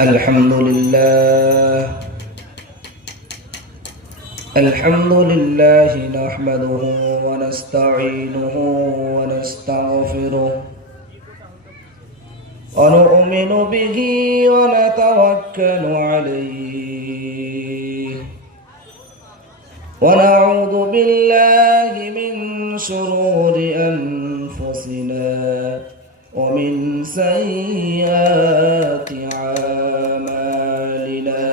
الحمد لله نحمده ونستعينه ونستغفره ونؤمن به ونتوكل عليه ونعوذ بالله من شرور أنفسنا ومن سيئات أعمالنا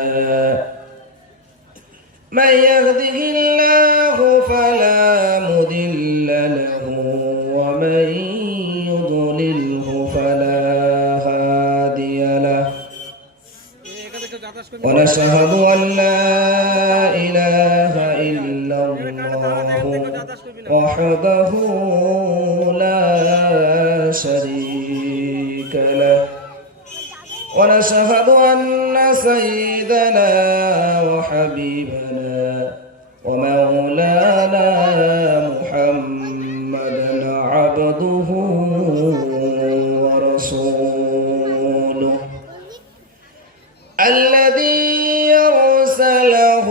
من يهده الله فلا مضل له ومن يضلله فلا هادي له ونشهد أن لا إله إلا الله وحده لا شريك له ونشهد أن سيدنا وحبيبنا ومولانا محمدا عبده ورسوله الذي أرسله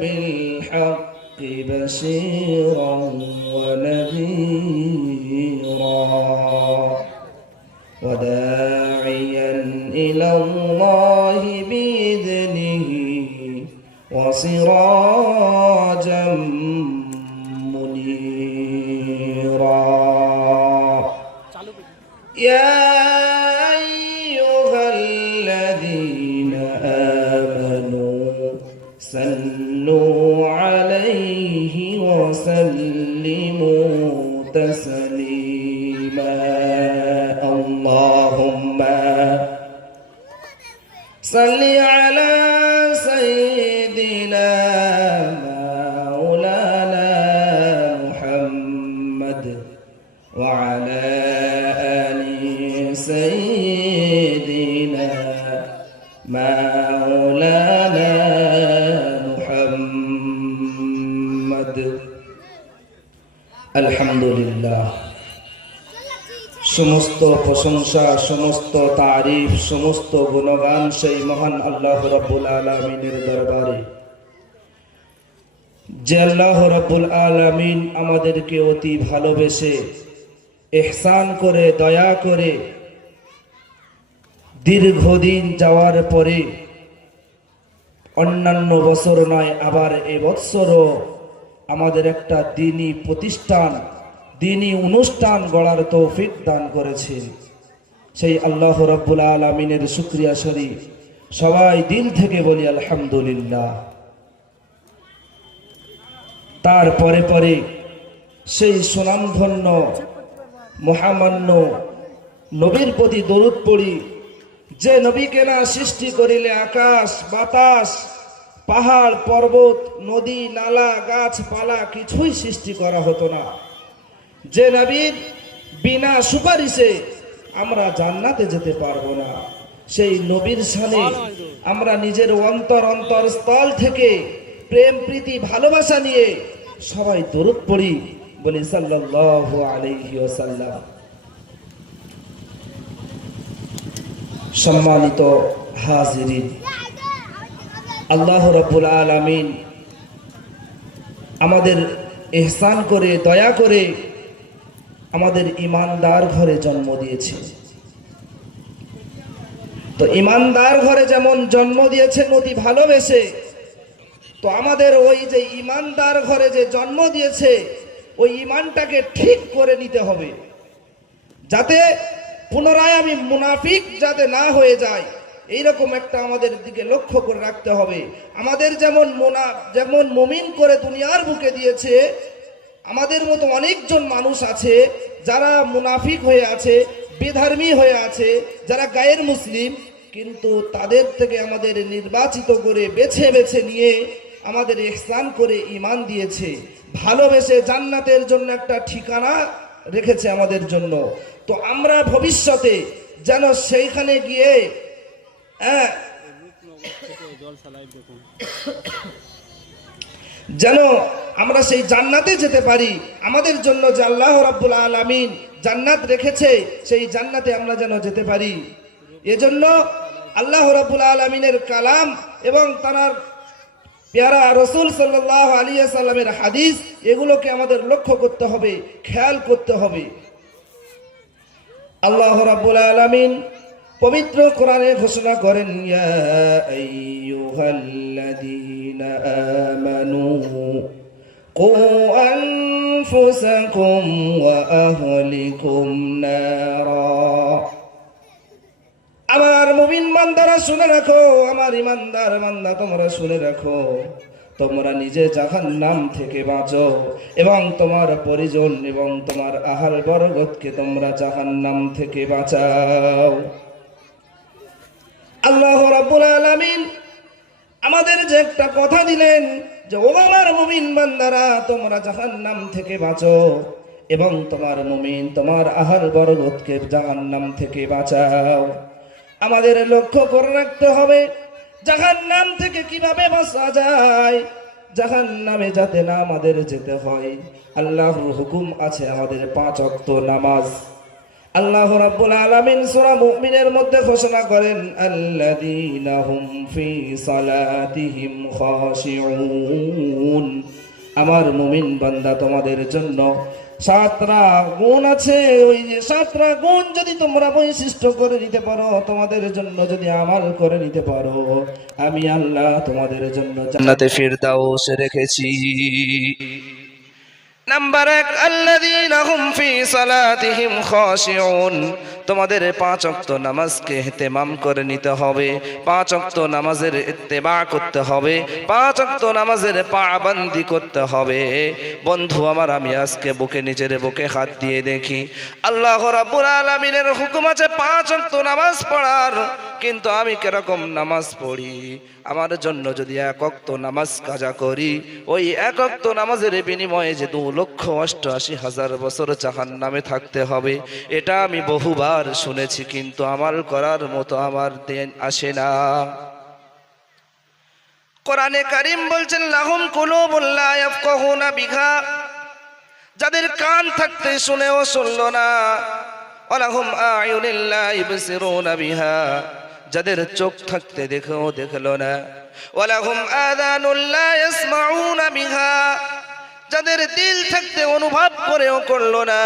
بالحق بشيرا ونذيرا وداعيا إلى الله بإذنه وسراجا منيرا يا أيها الذين آمنوا صلوا عليه وسلموا تسليما اللهم صل على سيدنا مولانا محمد وعلى آل سيدنا مولانا محمد الحمد لله সমস্ত প্রশংসা সমস্ত তারিফ সমস্ত গুণগান সেই মহান আল্লাহ রাব্বুল আলামিনের দরবারে যে আল্লাহ রাব্বুল আলামিন আমাদেরকে অতি ভালোবেসে ইহসান করে দয়া করে দীর্ঘদিন যাওয়ার পরে অন্যান্য বছর নয় আবার এবছরও আমাদের একটা দ্বীনি প্রতিষ্ঠান দ্বীনি অনুষ্ঠান গড়ার তৌফিক দান করেছেন সেই আল্লাহ রাব্বুল আলামিনের শুকরিয়া শরীফ সবাই দিল থেকে বলি আলহামদুলিল্লাহ। তারপরে পরে সেই সুনামধন্য মহামান্য নবীর প্রতি দরুদ পড়ি যে নবীকে না সৃষ্টি করিলে আকাশ বাতাস পাহাড় পর্বত নদী নালা গাছপালা কিছুই সৃষ্টি করা হতো না, যে নবীর বিনা সুপারিশে আমরা জান্নাতে যেতে পারবো না, সেই নবীর শানে আমরা নিজের অন্তর স্থল থেকে প্রেম প্রীতি ভালোবাসা নিয়ে সবাই দরুদ পড়ি বলি সাল্লাল্লাহু আলাইহি ওয়াসাল্লাম। সম্মানিত হাজিরিন, আল্লাহ রাব্বুল আলামিন আমাদের ইহসান করে দয়া করে আমাদের ইমানদার ঘরে জন্ম দিয়েছে। তো ইমানদার ঘরে যেমন জন্ম দিয়েছেন অতি ভালোবেসে, তো আমাদের ওই যে ইমানদার ঘরে যে জন্ম দিয়েছে ওই ইমানটাকে ঠিক করে নিতে হবে, যাতে পুনরায় আমি মুনাফিক যাতে না হয়ে যায় এইরকম একটা আমাদের দিকে লক্ষ্য করে রাখতে হবে। আমাদের যেমন মুমিন করে দুনিয়ার বুকে দিয়েছে, আমাদের মতো অনেকজন মানুষ আছে যারা মুনাফিক হয়ে আছে, বেধর্মী হয়ে আছে, যারা গায়ের মুসলিম, কিন্তু তাদের থেকে আমাদের নির্বাচিত করে বেছে বেছে নিয়ে আমাদের ইহসান করে ঈমান দিয়েছে, ভালোবেসে জান্নাতের জন্য একটা ঠিকানা রেখেছে আমাদের জন্য। তো আমরা ভবিষ্যতে যেন সেইখানে গিয়ে যেন আমরা সেই জান্নাতে যেতে পারি, আমাদের জন্য যে আল্লাহ রাব্বুল আলামিন জান্নাত রেখেছে সেই জান্নাতে আমরা যেন যেতে পারি। এজন্য আল্লাহ রাব্বুল আলামিনের কালাম এবং তার পেয়ারা রাসূল সাল্লাল্লাহু আলাইহি সাল্লামের হাদিস, এগুলোকে আমাদের লক্ষ্য করতে হবে, খেয়াল করতে হবে। আল্লাহ রাব্বুল আলামিন পবিত্র কোরআনে ঘোষণা করেন, ইয়া আইয়ুহাল্লাযীনা আমানু কু আনফুসাকুম ওয়া আহলিকুম নারা। আমার মুমিন বান্দারা শুনে রাখো, আমার ইমানদার বান্দা তোমরা শুনে রাখো, তোমরা নিজে জাহান্নাম থেকে বাঁচো এবং তোমার পরিজন এবং তোমার আহাল বরগতকে তোমরা জাহান্নাম থেকে বাঁচাও। আল্লাহ রাব্বুল আলামিন আমাদের যে একটা কথা দিলেন যে ও আমার মুমিন বান্দারা তোমরা জাহান্নাম থেকে বাঁচো এবং তোমার মুমিন তোমার আহাল বরগতকে জাহান্নাম থেকে বাঁচাও। আমাদের লক্ষ্য করে রাখতে হবে জাহান্নাম থেকে কিভাবে বাঁচা যায়, জাহান্নামে যাতে না আমাদের যেতে হয়। আল্লাহর হুকুম আছে আমাদের 5 ওয়াক্ত নামাজ। আল্লাহ রাব্বুল আলামিন সূরা মুমিনের মধ্যে ঘোষণা করেন, আল্লাযীনা হুম ফি সালাতিহিম খাশিউন। আমার মুমিন বান্দা তোমাদের জন্য 7টা গুণ আছে। ওই যে 7টা গুণ যদি তোমরা বৈশিষ্ট্য করে নিতে পারো, তোমাদের জন্য যদি আমাল করে নিতে পারো, আমি আল্লাহ তোমাদের জন্য জান্নাতে ফিরদাউস রেখেছি। নাম্বার 1, আল্লাযীনা হুম ফি সালাতিহিম খাশিউন। তোমাদের 5 ওয়াক্ত নামাজকে ইহতিমাম করে নিতে হবে, 5 ওয়াক্ত নামাজের ইত্তেবা করতে হবে, 5 ওয়াক্ত নামাজের পাবন্দি করতে হবে। বন্ধু আমার, আমি আজকে নিজের বুকে হাত দিয়ে দেখি, আল্লাহ রাব্বুল আলামিনের হুকুম আছে 5 ওয়াক্ত নামাজ পড়ার, কিন্তু আমি কিরকম নামাজ পড়ি? আমার জন্য যদি 1 ওয়াক্ত নামাজ কাজা করি, ওই 1 ওয়াক্ত নামাজের বিনিময়ে যে 2,88,000 বছর জাহান্নামে থাকতে হবে, এটা আমি বহুবার শুনেছি, কিন্তু আমাল করার মতো আমার দিন আসে না। কোরআনে কারীম বলছেন, লাহুম কুলুবুন লা ইয়াফকাহুনা বিহা। যাদের কান থাকতে শুনেও শুনলো না। ওয়ালাহুম আ'য়ুনুন লা ইবসিরুনা বিহা। যাদের চোখ থাকতে দেখেও দেখলো না। ওয়ালাহুম আযানুন লা ইয়াসমাউনা বিহা। যাদের দিল থাকতে অনুভব করেও করলো না।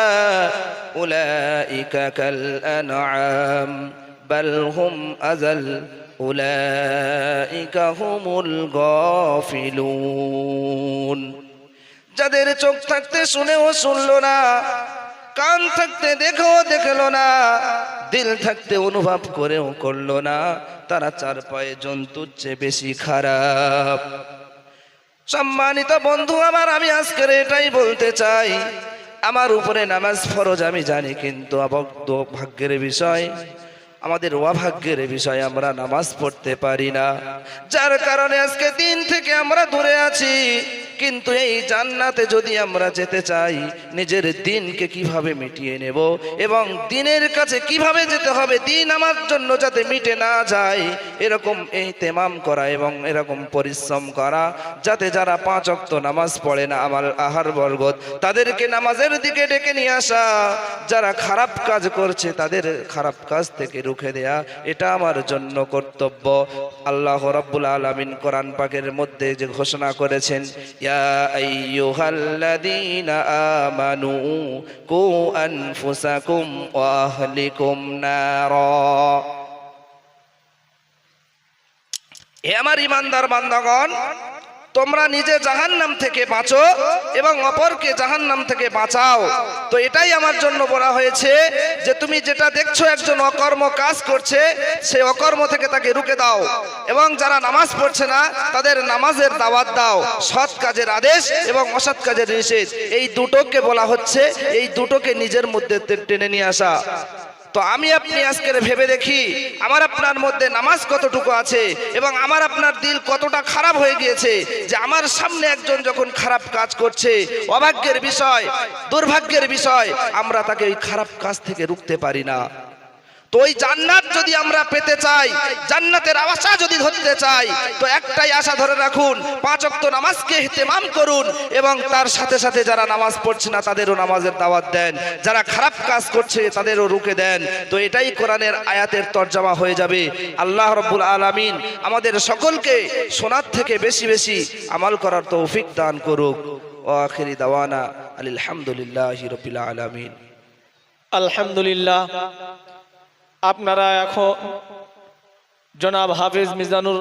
উলাইকা কাল আনআম বাল হুম আযাল উলাইকা হুমুল গাফিলুন। যাদের চোখ থাকতে শুনেও শুনলো না, কান থাকতে দেখেও দেখলো না, দিল থাকতে অনুভব করেও করলো না, তারা 4 পায়ে জন্তুর চেয়ে বেশি খারাপ। সম্মানিত বন্ধু আমার, আমি আজকের এটাই বলতে চাই, আমার উপরে নামাজ ফরজ আমি জানি, কিন্তু ভাগ্যের বিষয়, আমাদের অভাগ্যের বিষয়, আমরা নামাজ পড়তে পারি না, যার কারণে আজকে দিন থেকে আমরা দূরে আছি। কিন্তু এই জান্নাতে যদি আমরা যেতে চাই, নিজের দিনকে কিভাবে মিটিয়ে নেব এবং দিনের কাছে কিভাবে যেতে হবে, দিন আমার জন্য যাতে মিটে না যায়, এরকম ইহতিমাম করা এবং এরকম পরিশ্রম করা, যাতে যারা 5 ওয়াক্ত নামাজ পড়ে না আমাল আহার বরগত, তাদেরকে নামাজের দিকে ডেকে নিয়ে আসা, যারা খারাপ কাজ করছে তাদের খারাপ কাজ থেকে রুখে দেয়া, এটা আমার জন্য কর্তব্য। আল্লাহ রাব্বুল আলামিন কোরআন পাকের মধ্যে যে ঘোষণা করেছেন, ইয়া আইয়ুহাল্লাযীনা আমানু কু আনফুসাকুম ওয়া আহলিকুম নারা। হে আমার ইমানদার বান্দাগণ, তোমরা নিজে জাহান্নাম থেকে বাঁচো এবং অপরকে জাহান্নাম থেকে বাঁচাও। তো এটাই আমার জন্য বলা হয়েছে যে তুমি যেটা দেখছো একজন অকর্ম কাজ করছে, সেই অকর্ম থেকে তাকে রুখে দাও এবং যারা নামাজ পড়ছে না তাদের নামাজের দাওয়াত দাও। সৎ কাজের আদেশ এবং অসৎ কাজের নিষেধ, এই দুটোকে বলা হচ্ছে, এই দুটোকে নিজের মধ্যে টেনে নিয়ে আসা। তো আমি আপনি আজকে ভেবে দেখি আমার আপনার মধ্যে নামাজ কতটুকু আছে এবং আমার আপনার দিল কতটা খারাপ হয়ে গিয়েছে যে আমার সামনে একজন যখন খারাপ কাজ করছে, অভাগ্যের বিষয়, দুর্ভাগ্যের বিষয়, আমরা তাকে ওই খারাপ কাজ থেকে রুখতে পারি না। তো ওই জান্নাত যদি আমরা পেতে চাই, জান্নাতের আশা যদি ধরতে চাই, তো একটাই আশা ধরে রাখুন, 5 ওয়াক্ত নামাজকে ইহতিমাম করুন এবং তার সাথে সাথে যারা নামাজ পড়ছে না তাদেরও নামাজের দাওয়াত দেন, যারা খারাপ কাজ করছে তাদেরও রুখে দেন। তো এটাই কোরআনের আয়াতের তরজমা হয়ে যাবে। আল্লাহ রাব্বুল আলামিন আমাদের সকলকে শোনার থেকে বেশি বেশি আমল করার তৌফিক দান করুক। ওয়া আখিরি দাওয়ানা আলহামদুলিল্লাহি রাব্বিল আলামিন। আলহামদুলিল্লাহ। আপনারা এখন জনাব হাফেজ মিজানুর